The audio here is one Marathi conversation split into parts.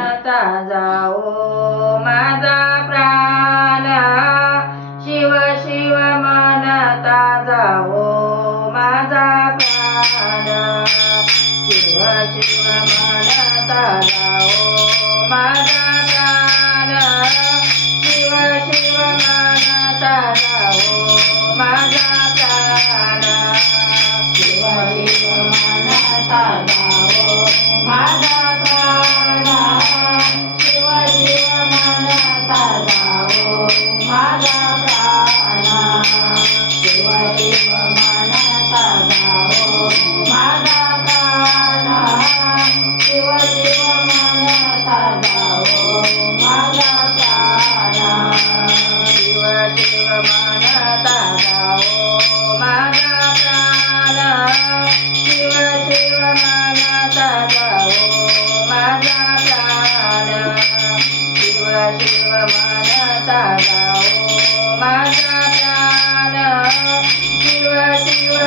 आता जाओ माझा प्राण. शिव शिव म्हणता जाओ माझा प्राण. शिव शिव म्हणता जाओ माझा प्राण. शिव शिव म्हणता जाओ माझा प्राण. माझा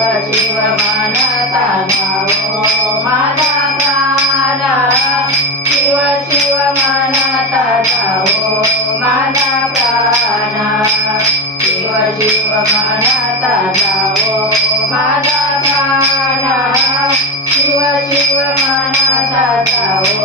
शिव म्हणता गावो माझा प्राण शिव शिव म्हणता गावो माझा प्राण शिव शिव माझा प्राण शिव शिव म्हणता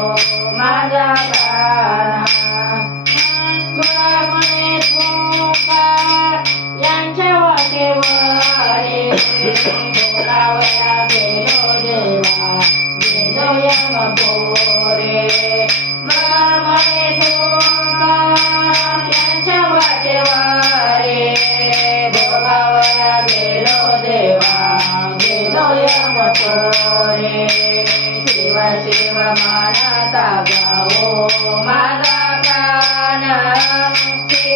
शिव मानता गो माता प्राण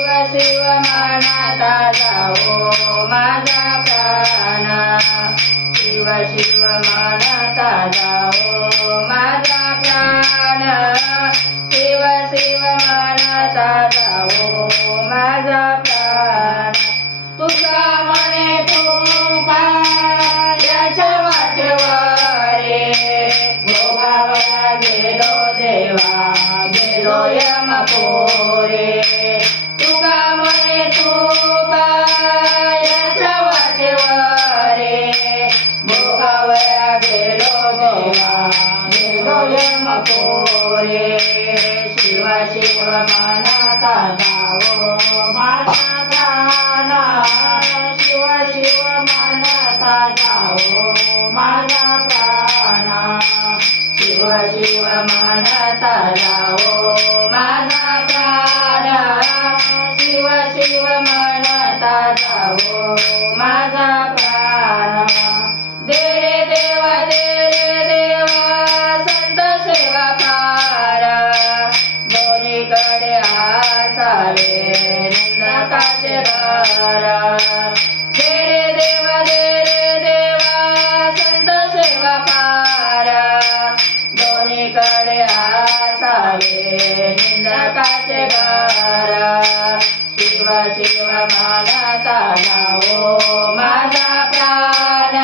शिव शिव मानता जाओ माझा प्राण। शिव शिव मानता जाओ। स्वयं यम पोरे शिव शिव मानता जावो. माझा शिव शिव मानता जाओ माझा प्राणा. शिव शिव मानता जाओ माझा प्राणा. शिव शिव मानता जाओ माझा मानता जाओ माझा प्राण